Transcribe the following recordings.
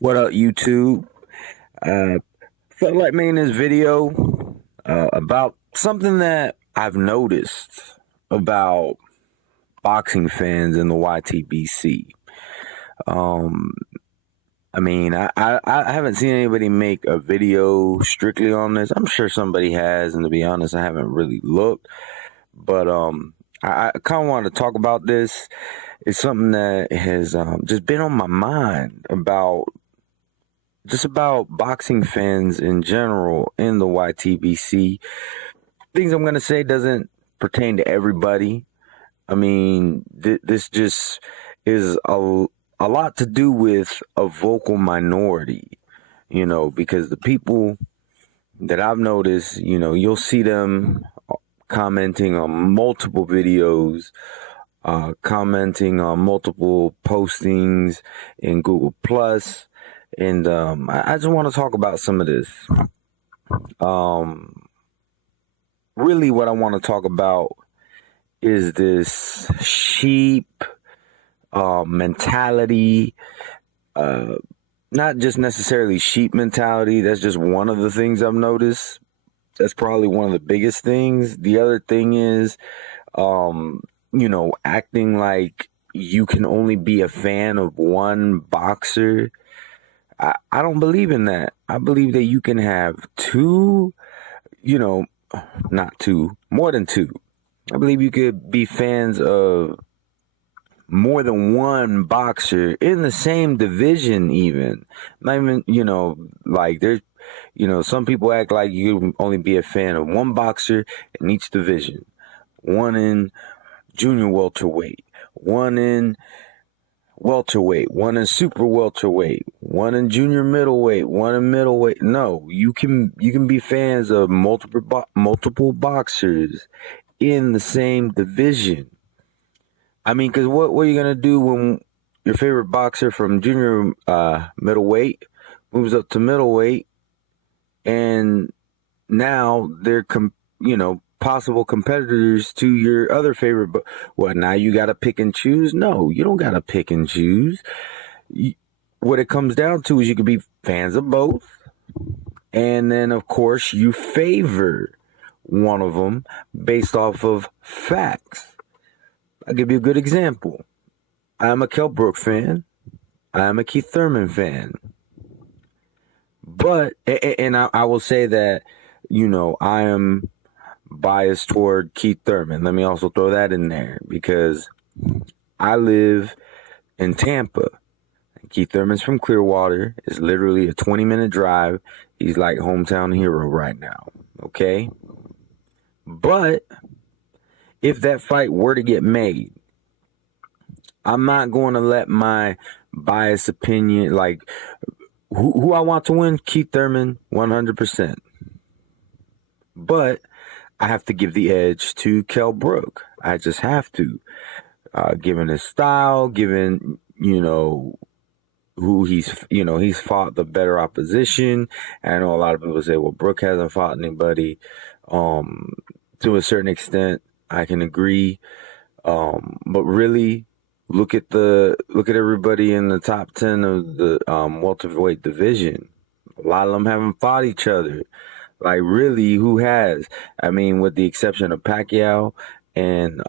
What up, YouTube? Uh, Felt like making this video about something that I've noticed about boxing fans in the YTBC. Um, I haven't seen anybody make a video strictly on this. I'm sure somebody has, and to be honest, I haven't really looked. But I kind of want to talk about this. It's something that has just been on my mind about boxing fans in general in the YTBC. Things I'm going to say doesn't pertain to everybody. I mean, this just is a lot to do with a vocal minority, because the people that I've noticed, you'll see them commenting on multiple videos, commenting on multiple postings in Google Plus. And I just want to talk about some of this. Really, what I want to talk about is this sheep mentality. Not just necessarily sheep mentality. That's just one of the things I've noticed. That's probably one of the biggest things. The other thing is, acting like you can only be a fan of one boxer. I don't believe in that. I believe that you can have two, not two, more than two. I believe you could be fans of more than one boxer in the same division, even. Not even, like there's, some people act like you can only be a fan of one boxer in each division. One in junior welterweight, one in welterweight, one in super welterweight, one in junior middleweight, one in middleweight. No, you can be fans of multiple boxers in the same division. I mean, because what are you gonna do when your favorite boxer from junior middleweight moves up to middleweight, and now they're possible competitors to your other favorite. But now you got to pick and choose? No, you don't got to pick and choose. What it comes down to is you can be fans of both, and then of course you favor one of them based off of facts. I'll give you a good example. I'm a Kell Brook fan. I'm a Keith Thurman fan. But, and I will say that, I am biased toward Keith Thurman. Let me also throw that in there because I live in Tampa. Keith Thurman's from Clearwater. It's literally a 20-minute drive. He's like hometown hero right now. Okay? But if that fight were to get made, I'm not going to let my biased opinion, like who I want to win, Keith Thurman, 100%. But I have to give the edge to Kell Brook. I just have to. Given his style, given, who he's fought the better opposition. And I know a lot of people say, well, Brook hasn't fought anybody. To a certain extent, I can agree. But really, look at everybody in the top 10 of the welterweight division. A lot of them haven't fought each other. Like, really, who has? I mean, with the exception of Pacquiao and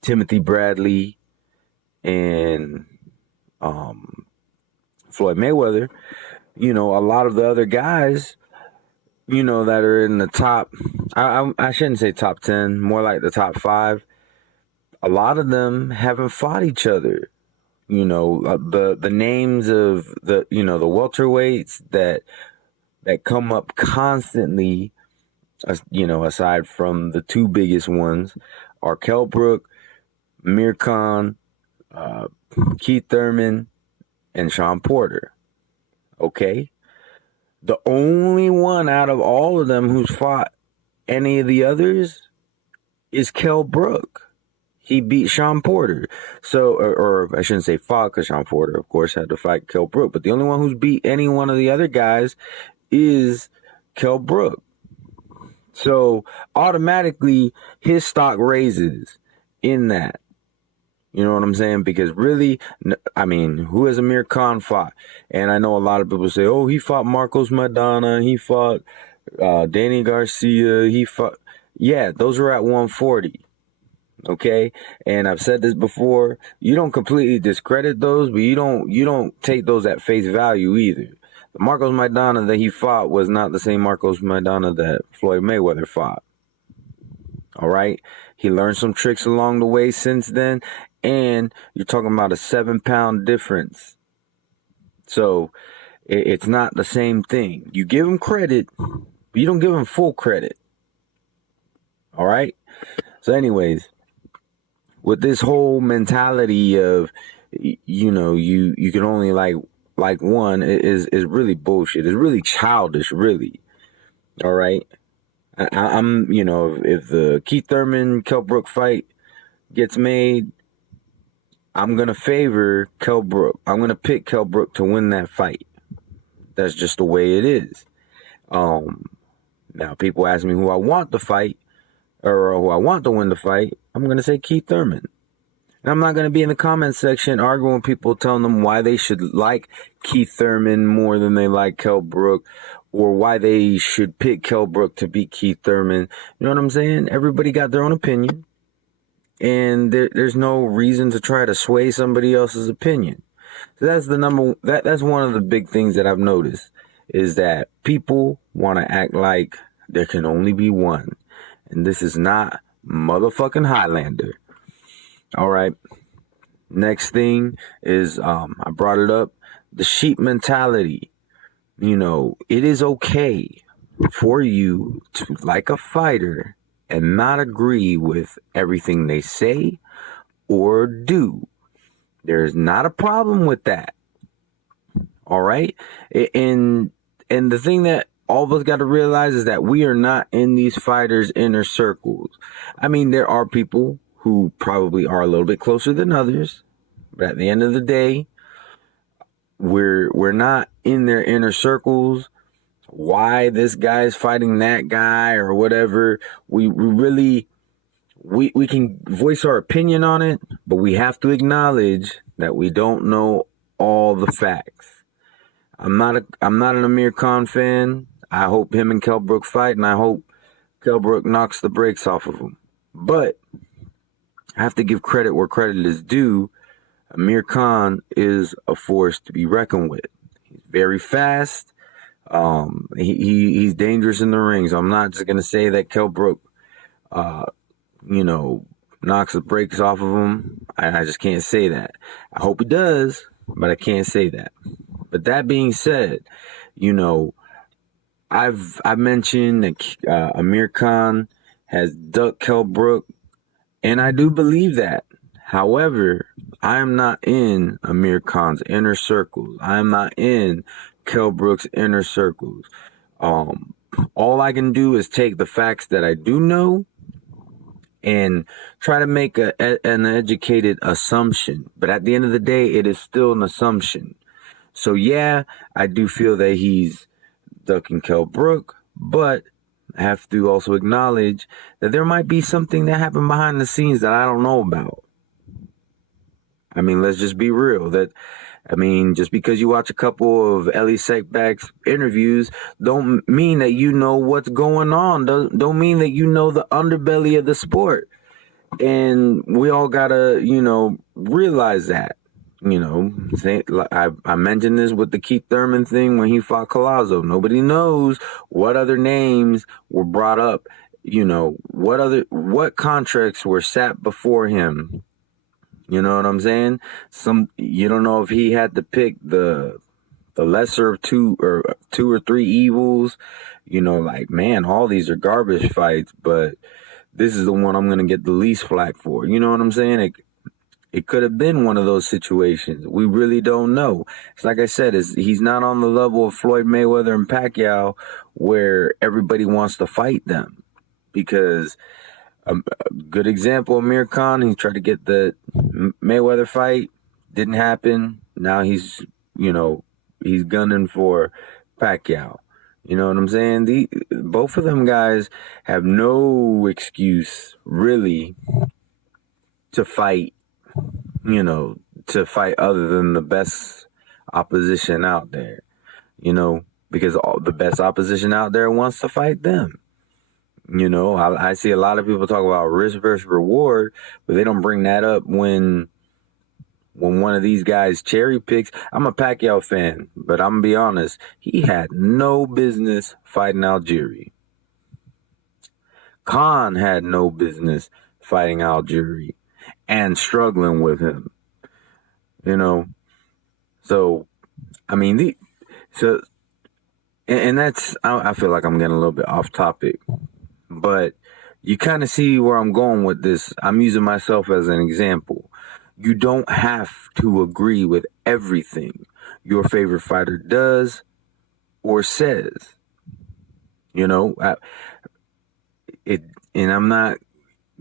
Timothy Bradley and Floyd Mayweather, a lot of the other guys, that are in the top, I shouldn't say top 10, more like the top 5. A lot of them haven't fought each other. The names of the welterweights that come up constantly, aside from the two biggest ones, are Kell Brook, Amir Khan, Keith Thurman, and Shawn Porter. Okay? The only one out of all of them who's fought any of the others is Kell Brook. He beat Shawn Porter. So, or I shouldn't say fought, because Shawn Porter, of course, had to fight Kell Brook. But the only one who's beat any one of the other guys is Kell Brook. So, automatically, his stock raises in that. You know what I'm saying? Because really, I mean, who has Amir Khan fought? And I know a lot of people say, oh, he fought Marcos Maidana, he fought Danny Garcia, he fought. Yeah, those are at 140. Okay, and I've said this before. You don't completely discredit those, but you don't take those at face value either. The Marcos Maidana that he fought was not the same Marcos Maidana that Floyd Mayweather fought. All right, he learned some tricks along the way since then, and you're talking about a 7-pound difference. So it's not the same thing. You give him credit, but you don't give him full credit. All right. So, anyways, with this whole mentality of, you know, you can only like one is really bullshit. It's really childish, really. All right. I'm, you know, if the Keith Thurman Kell Brook fight gets made, I'm gonna favor Kell Brook. I'm gonna pick Kell Brook to win that fight. That's just the way it is. Now people ask me who I want to fight or who I want to win the fight. I'm gonna say Keith Thurman. And I'm not going to be in the comment section arguing with people, telling them why they should like Keith Thurman more than they like Kell Brook, or why they should pick Kell Brook to beat Keith Thurman. You know what I'm saying? Everybody got their own opinion, and there's no reason to try to sway somebody else's opinion. So that's that's one of the big things that I've noticed, is that people want to act like there can only be one, and this is not motherfucking Highlander. All right. Next thing is, I brought it up, the sheep mentality. You know, it is okay for you to like a fighter and not agree with everything they say or do. There's not a problem with that. All right. And the thing that all of us got to realize is that we are not in these fighters' inner circles. I mean, there are people who probably are a little bit closer than others, but at the end of the day, we're not in their inner circles. Why this guy is fighting that guy or whatever, we can voice our opinion on it, but we have to acknowledge that we don't know all the facts. I'm not an Amir Khan fan. I hope him and Kell Brook fight, and I hope Kell Brook knocks the brakes off of him. But I have to give credit where credit is due. Amir Khan is a force to be reckoned with. He's very fast. He's dangerous in the ring. So I'm not just gonna say that Kell Brook, you know, knocks the brakes off of him. I just can't say that. I hope he does, but I can't say that. But that being said, you know, I've mentioned that Amir Khan has ducked Kell Brook. And I do believe that. However, I am not in Amir Khan's inner circles. I am not in Kell Brook's inner circles. All I can do is take the facts that I do know and try to make an educated assumption. But at the end of the day, it is still an assumption. So yeah, I do feel that he's ducking Kell Brook, but I have to also acknowledge that there might be something that happened behind the scenes that I don't know about. I mean, let's just be real. Just because you watch a couple of Ellie Seckbach's interviews, don't mean that you know what's going on. Don't mean that you know the underbelly of the sport. And we all gotta, you know, realize that. You know, I mentioned this with the Keith Thurman thing when he fought Collazo. Nobody knows what other names were brought up. You know, what contracts were sat before him. You know what I'm saying? You don't know if he had to pick the lesser of two or three evils. You know, like, man, all these are garbage fights, but this is the one I'm gonna get the least flack for. You know what I'm saying? It could have been one of those situations. We really don't know. It's like I said, he's not on the level of Floyd Mayweather and Pacquiao where everybody wants to fight them. Because a good example, Amir Khan, he tried to get the Mayweather fight. Didn't happen. Now he's gunning for Pacquiao. You know what I'm saying? Both of them guys have no excuse, really, to fight to fight other than the best opposition out there, because the best opposition out there wants to fight them. I see a lot of people talk about risk versus reward, but they don't bring that up when one of these guys cherry picks. I'm a Pacquiao fan, but I'm gonna be honest, he had no business fighting Algieri. Khan had no business fighting Algieri and struggling with him. So I mean, and that's, I feel like I'm getting a little bit off topic, but you kind of see where I'm going with this. I'm using myself as an example. You don't have to agree with everything your favorite fighter does or says. And I'm not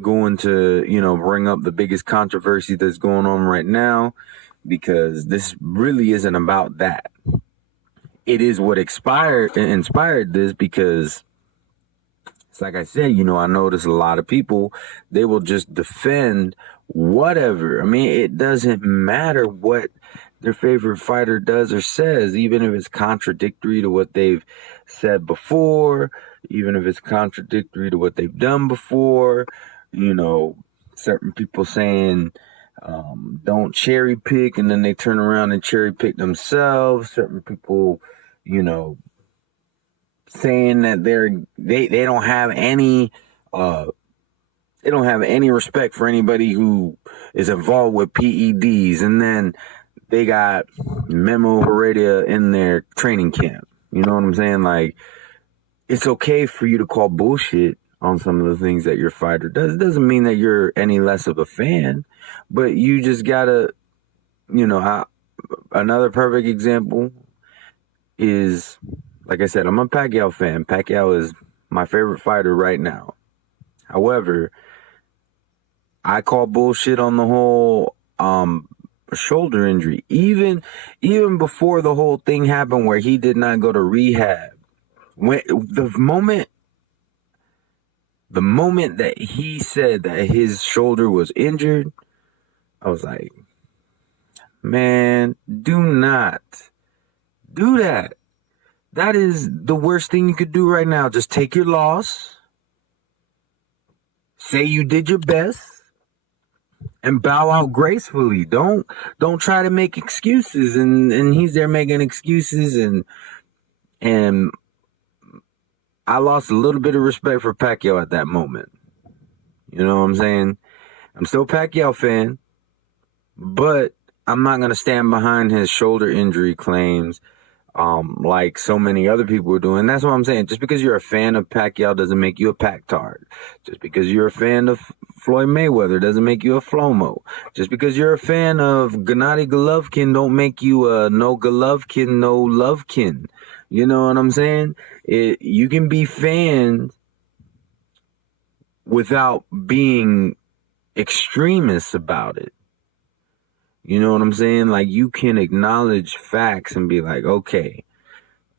going to, bring up the biggest controversy that's going on right now, because this really isn't about that. It is what inspired this, because it's like I said, I notice a lot of people, they will just defend whatever. I mean, it doesn't matter what their favorite fighter does or says, even if it's contradictory to what they've said before, even if it's contradictory to what they've done before. Certain people saying, don't cherry pick, and then they turn around and cherry pick themselves. Certain people, saying that they don't have any respect for anybody who is involved with PEDs, and then they got Memo Heredia in their training camp. You know what I'm saying? Like, it's okay for you to call bullshit on some of the things that your fighter does. It doesn't mean that you're any less of a fan, but you just gotta, another perfect example is, like I said, I'm a Pacquiao fan. Pacquiao is my favorite fighter right now. However, I call bullshit on the whole shoulder injury. Even before the whole thing happened where he did not go to rehab. When the moment that he said that his shoulder was injured, I was like, man, do not do that. That is the worst thing you could do right now. Just take your loss, say you did your best, and bow out gracefully. Don't try to make excuses, and he's there making excuses, and I lost a little bit of respect for Pacquiao at that moment. You know what I'm saying? I'm still a Pacquiao fan, but I'm not going to stand behind his shoulder injury claims like so many other people are doing. That's what I'm saying. Just because you're a fan of Pacquiao doesn't make you a Pactard. Just because you're a fan of Floyd Mayweather doesn't make you a Flomo. Just because you're a fan of Gennady Golovkin don't make you a no Golovkin, no Lovekin. You know what I'm saying? You can be fans without being extremists about it. You know what I'm saying? Like, you can acknowledge facts and be like, okay,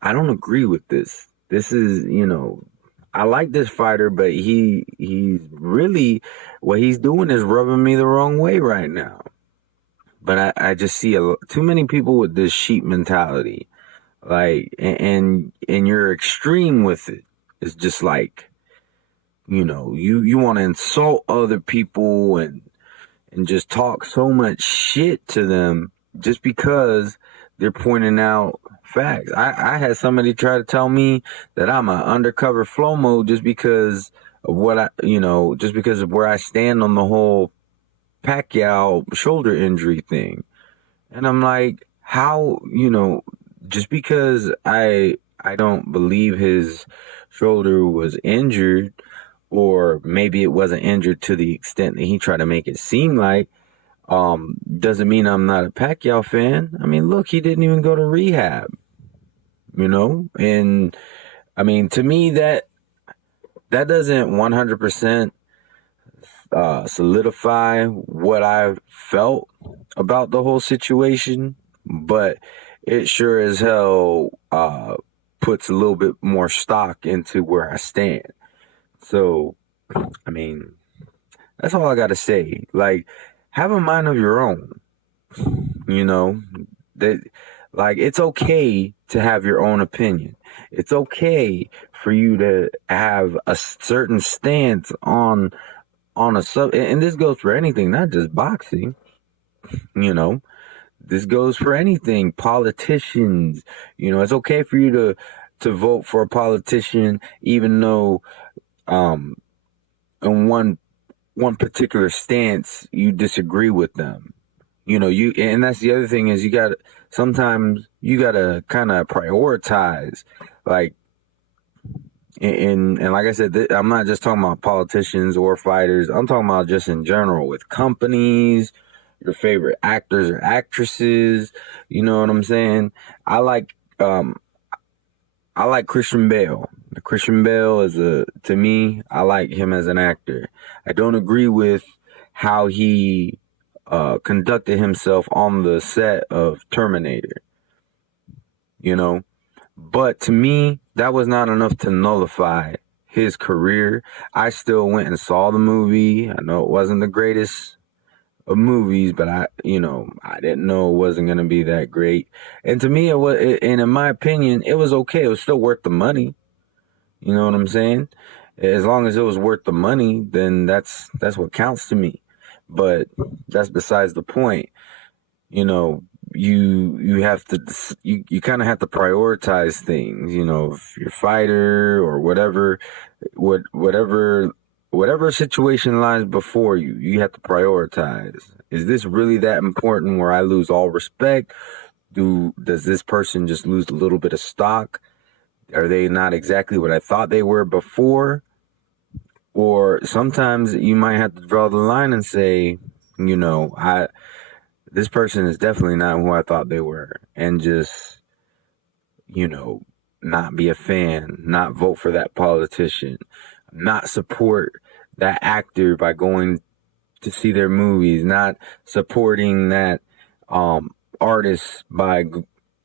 I don't agree with this. This is, I like this fighter, but he's really, what he's doing is rubbing me the wrong way right now. But I just see too many people with this sheep mentality. Like, and you're extreme with it. It's just like, you want to insult other people and just talk so much shit to them just because they're pointing out facts. I had somebody try to tell me that I'm an undercover Flomo just because of just because of where I stand on the whole Pacquiao shoulder injury thing. And I'm like, how, just because I don't believe his shoulder was injured, or maybe it wasn't injured to the extent that he tried to make it seem like, doesn't mean I'm not a Pacquiao fan. I mean, look, he didn't even go to rehab, and I mean, to me, that doesn't 100% solidify what I felt about the whole situation, but it sure as hell puts a little bit more stock into where I stand. So, I mean, that's all I got to say. Like, have a mind of your own. You know, that like it's okay to have your own opinion. It's okay for you to have a certain stance on a sub, and this goes for anything, not just boxing. You know, this goes for anything. Politicians, it's okay for you to vote for a politician, even though um in one particular stance you disagree with them. And that's the other thing is sometimes you gotta kind of prioritize, like, and like I said, I'm not just talking about politicians or fighters. I'm talking about just in general with companies, your favorite actors or actresses. You know what I'm saying? I like um I like Christian Bale. Christian Bale to me, I like him as an actor. I don't agree with how he conducted himself on the set of Terminator, you know. But to me, that was not enough to nullify his career. I still went and saw the movie. I know it wasn't the greatest of movies, but I didn't know it wasn't going to be that great. And to me, and in my opinion, it was okay. It was still worth the money. You know what I'm saying? As long as it was worth the money, then that's what counts to me. But that's besides the point. You know, you have to you kind of have to prioritize things. If you're a fighter or whatever situation lies before you, you have to prioritize. Is this really that important where I lose all respect? Does this person just lose a little bit of stock? Are they not exactly what I thought they were before? Or sometimes you might have to draw the line and say, this person is definitely not who I thought they were, and just, not be a fan, not vote for that politician, not support that actor by going to see their movies, not supporting that artist by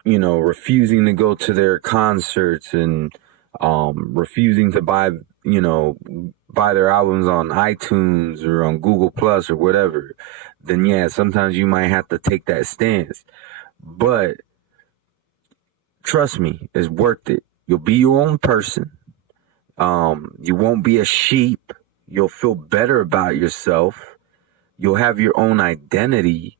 refusing to go to their concerts and refusing to buy their albums on iTunes or on Google Plus or whatever. Then yeah, sometimes you might have to take that stance. But trust me, it's worth it. You'll be your own person. You won't be a sheep. You'll feel better about yourself. You'll have your own identity.